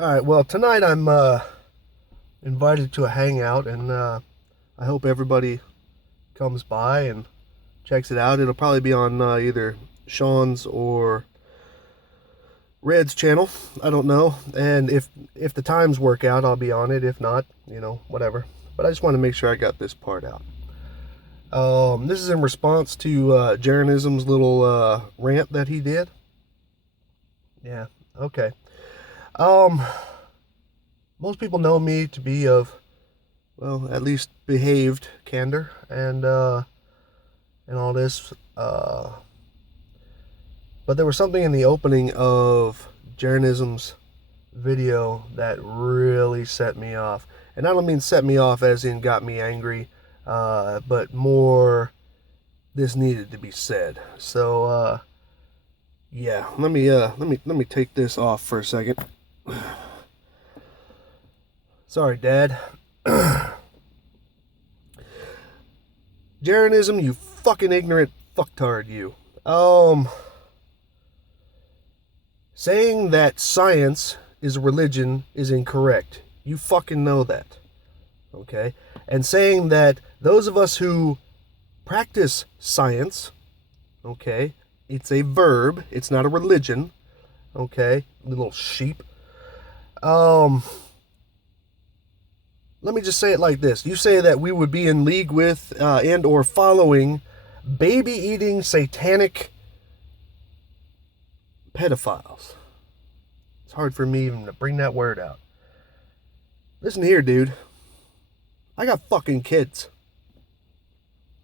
All right, well, tonight I'm invited to a hangout, and I hope everybody comes by and checks it out. It'll probably be on either Sean's or Red's channel. I don't know. And if the times work out, I'll be on it. If not, whatever. But I just want to make sure I got this part out. This is in response to Jeranisim's little rant that he did. Yeah, okay. Um, Most people know me to be of, well, at least behaved candor and all this. But there was something in the opening of Jeranisim's video that really set me off. And I don't mean set me off as in got me angry, but more this needed to be said. So yeah, let me take this off for a second. Sorry, Dad. Jeranism, you fucking ignorant fucktard, you. Saying that science is a religion is incorrect. You fucking know that. Okay? And saying that those of us who practice science, okay, it's a verb, it's not a religion, okay, little sheep. Let me just say it like this. You say that we would be in league with and or following baby-eating satanic pedophiles. It's hard for me even to bring that word out. Listen here, dude. I got fucking kids.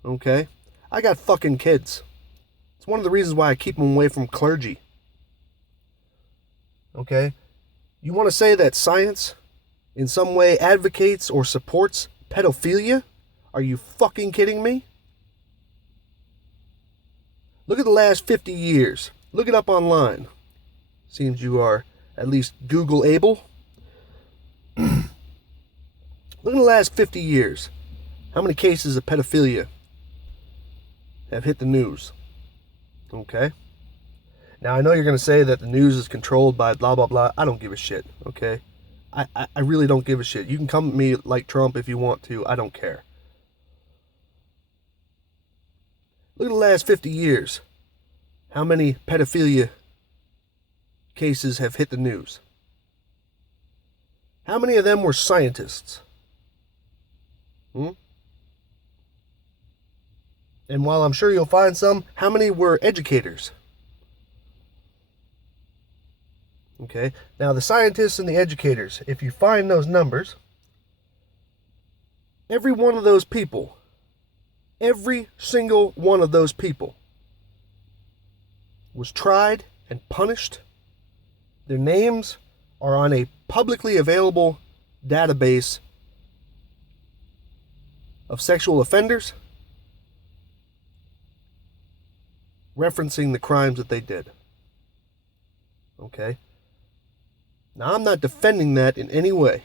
Okay? I got fucking kids. It's one of the reasons why I keep them away from clergy. Okay? You want to say that science in some way advocates or supports pedophilia? Are you fucking kidding me? Look at the last 50 years. Look it up online. Seems you are at least Google able. Look at the last 50 years. How many cases of pedophilia have hit the news? Okay? Now, I know you're going to say that the news is controlled by blah, blah, blah. I don't give a shit, okay? I really don't give a shit. You can come at me like Trump if you want to. I don't care. Look at the last 50 years. How many pedophilia cases have hit the news? How many of them were scientists? And while I'm sure you'll find some, how many were educators? Okay, now the scientists and the educators, if you find those numbers, every one of those people, every single one of those people was tried and punished. Their names are on a publicly available database of sexual offenders referencing the crimes that they did. Okay? Now, I'm not defending that in any way.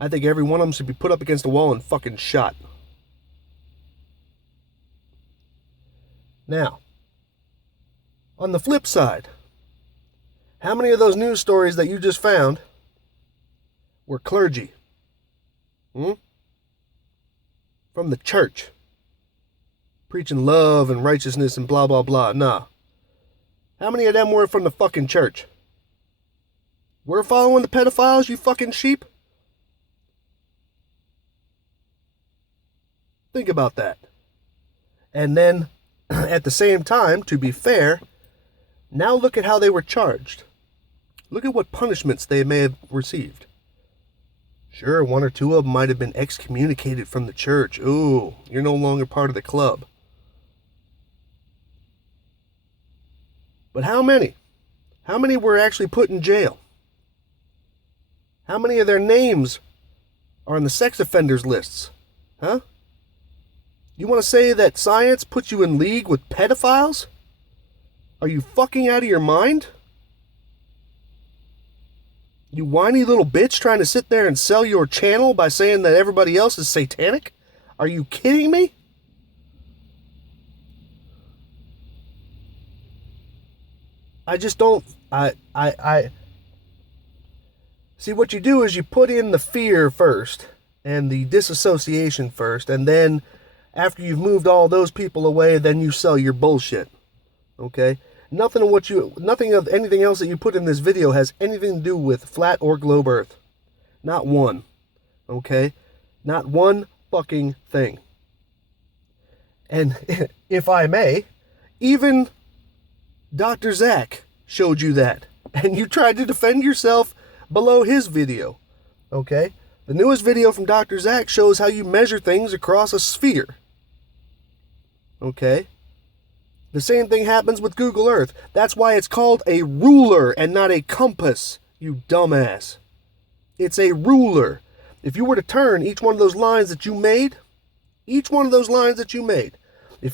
I think every one of them should be put up against a wall and fucking shot. Now, on the flip side, how many of those news stories that you just found were clergy? From the church. Preaching love and righteousness and blah, blah, blah. Nah. How many of them were from the fucking church? We're following the pedophiles, you fucking sheep? Think about that. And then, at the same time, to be fair, now look at how they were charged. Look at what punishments they may have received. Sure, one or two of them might have been excommunicated from the church. Ooh, you're no longer part of the club. But how many? How many were actually put in jail? How many of their names are on the sex offenders lists? Huh? You want to say that science puts you in league with pedophiles? Are you fucking out of your mind? You whiny little bitch trying to sit there and sell your channel by saying that everybody else is satanic? Are you kidding me? I just don't. See, what you do is you put in the fear first and the disassociation first, and then after you've moved all those people away, then you sell your bullshit. Okay? Nothing of anything else that you put in this video has anything to do with flat or globe Earth. Not one. Okay? Not one fucking thing. And if I may, even Dr. Zach showed you that. And you tried to defend yourself below his video. Okay? The newest video from Dr. Zach shows how you measure things across a sphere. Okay? The same thing happens with Google Earth. That's why it's called a ruler and not a compass, you dumbass. It's a ruler. If you were to turn each one of those lines that you made, if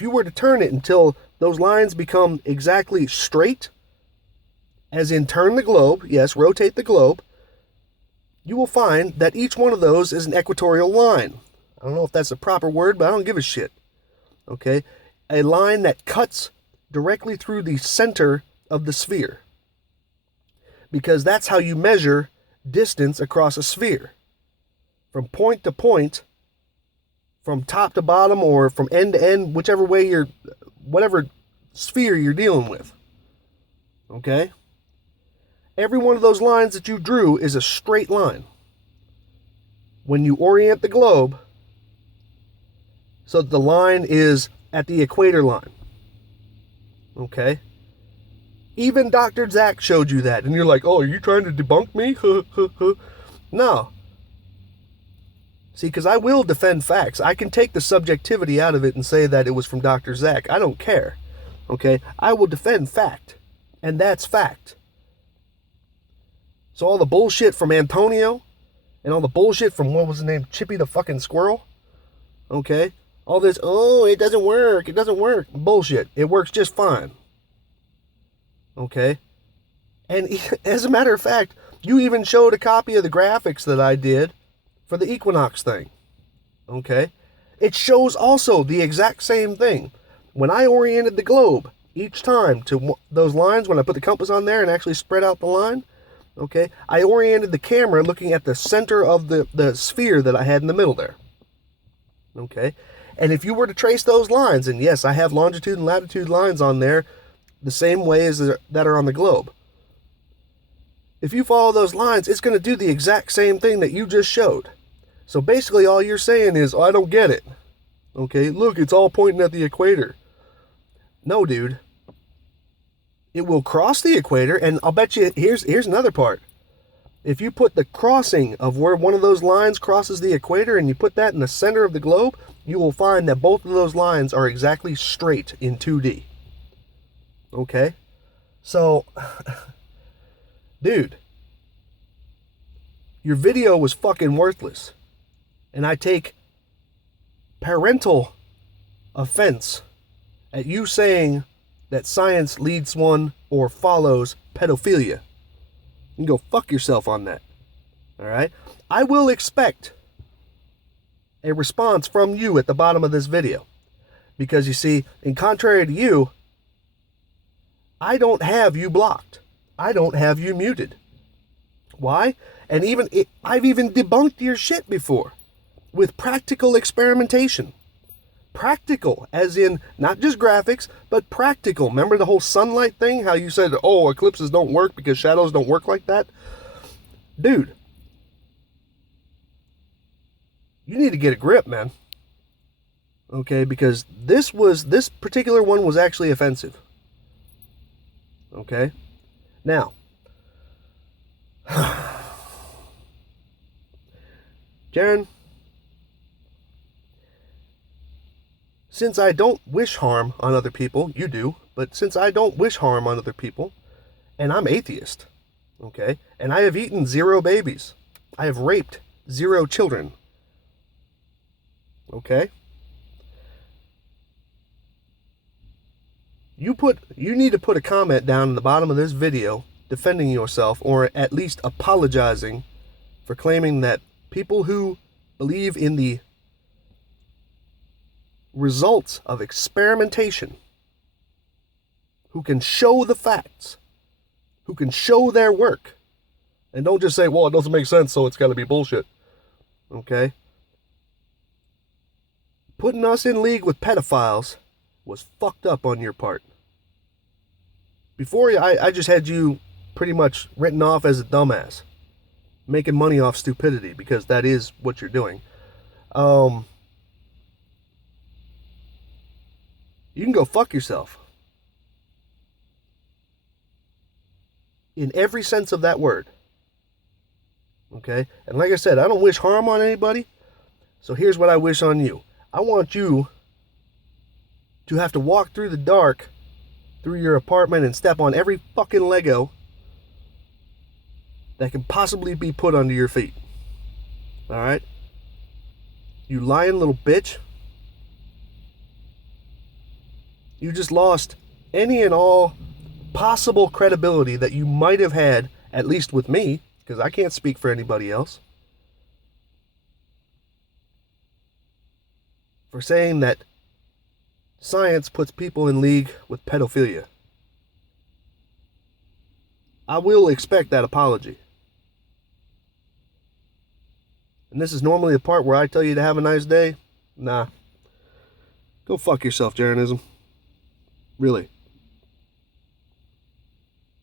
you were to turn it until those lines become exactly straight, as in turn the globe, yes, rotate the globe, you will find that each one of those is an equatorial line. I don't know if that's a proper word, but I don't give a shit. Okay? A line that cuts directly through the center of the sphere. Because that's how you measure distance across a sphere. From point to point, from top to bottom, or from end to end, whichever way whatever sphere you're dealing with. Okay? Every one of those lines that you drew is a straight line. When you orient the globe, so the line is at the equator line. Okay? Even Dr. Zach showed you that. And you're like, oh, are you trying to debunk me? No. See, because I will defend facts. I can take the subjectivity out of it and say that it was from Dr. Zach. I don't care. Okay? I will defend fact. And that's fact. So all the bullshit from Antonio and all the bullshit from, what was his name, Chippy the fucking squirrel, okay? All this, oh, it doesn't work, bullshit. It works just fine, okay? And as a matter of fact, you even showed a copy of the graphics that I did for the equinox thing, okay? It shows also the exact same thing. When I oriented the globe each time to those lines, when I put the compass on there and actually spread out the line, okay, I oriented the camera looking at the center of the sphere that I had in the middle there. Okay? And if you were to trace those lines, and yes, I have longitude and latitude lines on there the same way as that are on the globe. If you follow those lines, it's going to do the exact same thing that you just showed. So basically all you're saying is, oh, I don't get it. Okay, look, it's all pointing at the equator. No, dude. It will cross the equator, and I'll bet you, here's another part. If you put the crossing of where one of those lines crosses the equator and you put that in the center of the globe, you will find that both of those lines are exactly straight in 2D. Okay? So, dude, your video was fucking worthless. And I take parental offense at you saying that science leads one or follows pedophilia. You can go fuck yourself on that. Alright? I will expect a response from you at the bottom of this video. Because you see, in contrary to you, I don't have you blocked. I don't have you muted. Why? And I've even debunked your shit before. With practical experimentation. Practical, as in not just graphics, but practical. Remember the whole sunlight thing? How you said, oh, eclipses don't work because shadows don't work like that? Dude, you need to get a grip, man. Okay, because this particular one was actually offensive. Okay? Now, Jaren, since I don't wish harm on other people, you do, but since I don't wish harm on other people, and I'm atheist, okay, and I have eaten 0 babies, I have raped 0 children, okay, you need to put a comment down in the bottom of this video defending yourself, or at least apologizing for claiming that people who believe in the results of experimentation, who can show the facts, who can show their work, And don't just say, well, it doesn't make sense, so it's got to be bullshit. Okay? Putting us in league with pedophiles was fucked up on your part. Before, I just had you pretty much written off as a dumbass. Making money off stupidity, because that is what you're doing. You can go fuck yourself. In every sense of that word. Okay? And like I said, I don't wish harm on anybody. So here's what I wish on you. I want you to have to walk through the dark through your apartment and step on every fucking Lego that can possibly be put under your feet. Alright? You lying little bitch. You just lost any and all possible credibility that you might have had, at least with me, because I can't speak for anybody else, for saying that science puts people in league with pedophilia. I will expect that apology. And this is normally the part where I tell you to have a nice day. Nah. Go fuck yourself, Jeranisim. Really.